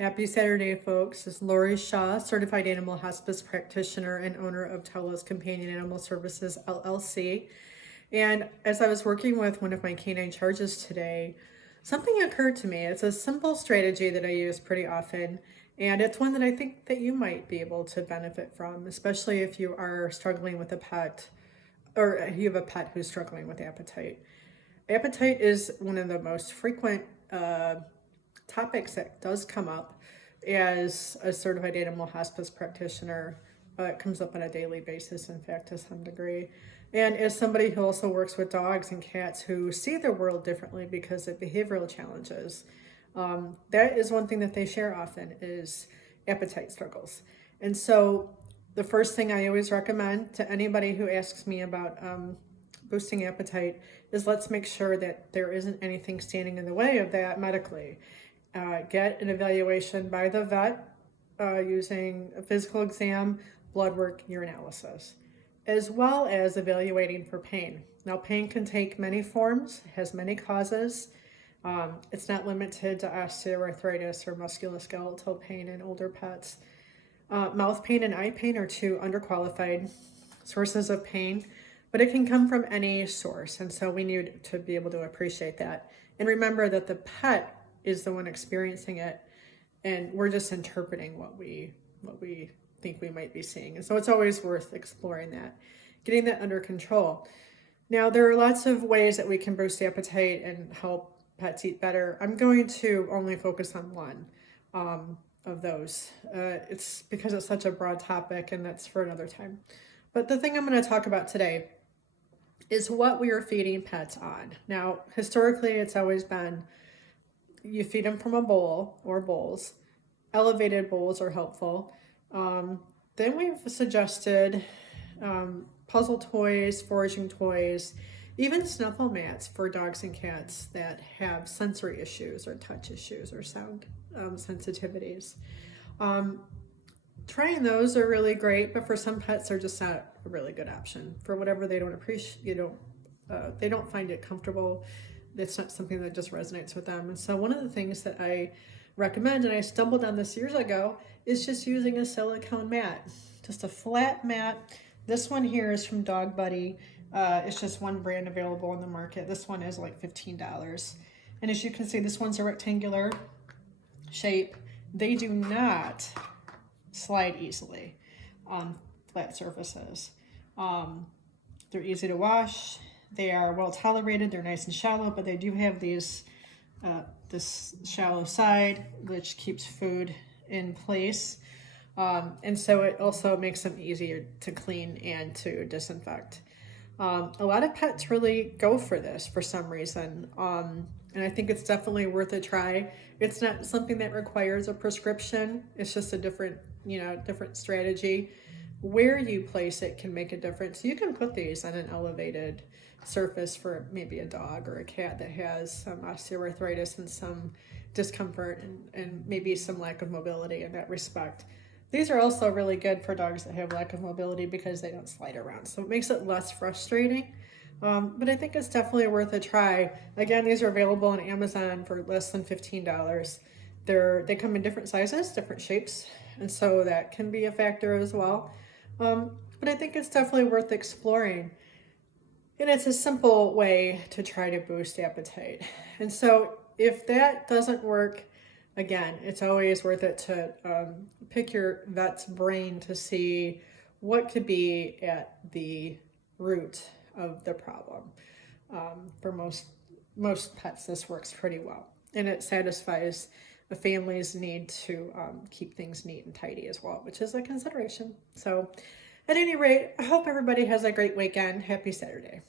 Happy Saturday, folks. This is Lorrie Shaw, certified animal hospice practitioner and owner of Telos Companion Animal Services, LLC. And as I was working with one of my canine charges today, something occurred to me. It's a simple strategy that I use pretty often, and it's one that I think that you might be able to benefit from, especially if you are struggling with a pet or you have a pet who's struggling with appetite. Appetite is one of the most frequent topics that does come up as a certified animal hospice practitioner. It comes up on a daily basis, in fact, to some degree. And as somebody who also works with dogs and cats who see the world differently because of behavioral challenges, that is one thing that they share often is appetite struggles. And so the first thing I always recommend to anybody who asks me about boosting appetite is let's make sure that there isn't anything standing in the way of that medically. Get an evaluation by the vet using a physical exam, blood work, urinalysis, as well as evaluating for pain. Now, pain can take many forms, has many causes. It's not limited to osteoarthritis or musculoskeletal pain in older pets. Mouth pain and eye pain are two underqualified sources of pain, but it can come from any source. And so we need to be able to appreciate that. And remember that the pet is the one experiencing it, and we're just interpreting what we think we might be seeing. And so it's always worth exploring that, getting that under control. Now, there are lots of ways that we can boost appetite and help pets eat better. I'm going to only focus on one of those. It's because it's such a broad topic, and that's for another time. But the thing I'm going to talk about today is what we are feeding pets on. Now, historically, it's always been you feed them from a bowl or bowls. Elevated bowls are helpful. Then we've suggested puzzle toys, foraging toys, even snuffle mats for dogs and cats that have sensory issues or touch issues or sound sensitivities. Trying those are really great, but for some pets, they're just not a really good option. For whatever they don't appreciate, they don't find it comfortable. It's not something that just resonates with them. And so one of the things that I recommend, and I stumbled on this years ago, is just using a silicone mat, just a flat mat. This one here is from DogBuddy. It's just one brand available on the market. This one is like $15. And as you can see, this one's a rectangular shape. They do not slide easily on flat surfaces. They're easy to wash. They are well tolerated. They're nice and shallow, but they do have these this shallow side, which keeps food in place. And so it also makes them easier to clean and to disinfect. A lot of pets really go for this for some reason. And I think it's definitely worth a try. It's not something that requires a prescription. It's just a different strategy. Where you place it can make a difference. You can put these on an elevated surface for maybe a dog or a cat that has some osteoarthritis and some discomfort and maybe some lack of mobility in that respect. These are also really good for dogs that have lack of mobility because they don't slide around. So it makes it less frustrating. But I think it's definitely worth a try. Again, these are available on Amazon for less than $15. They come in different sizes, different shapes, and so that can be a factor as well. But I think it's definitely worth exploring. And it's a simple way to try to boost appetite. And so if that doesn't work, again, it's always worth it to pick your vet's brain to see what could be at the root of the problem. For most pets, this works pretty well. And it satisfies a family's need to keep things neat and tidy as well, which is a consideration. So at any rate, I hope everybody has a great weekend. Happy Saturday.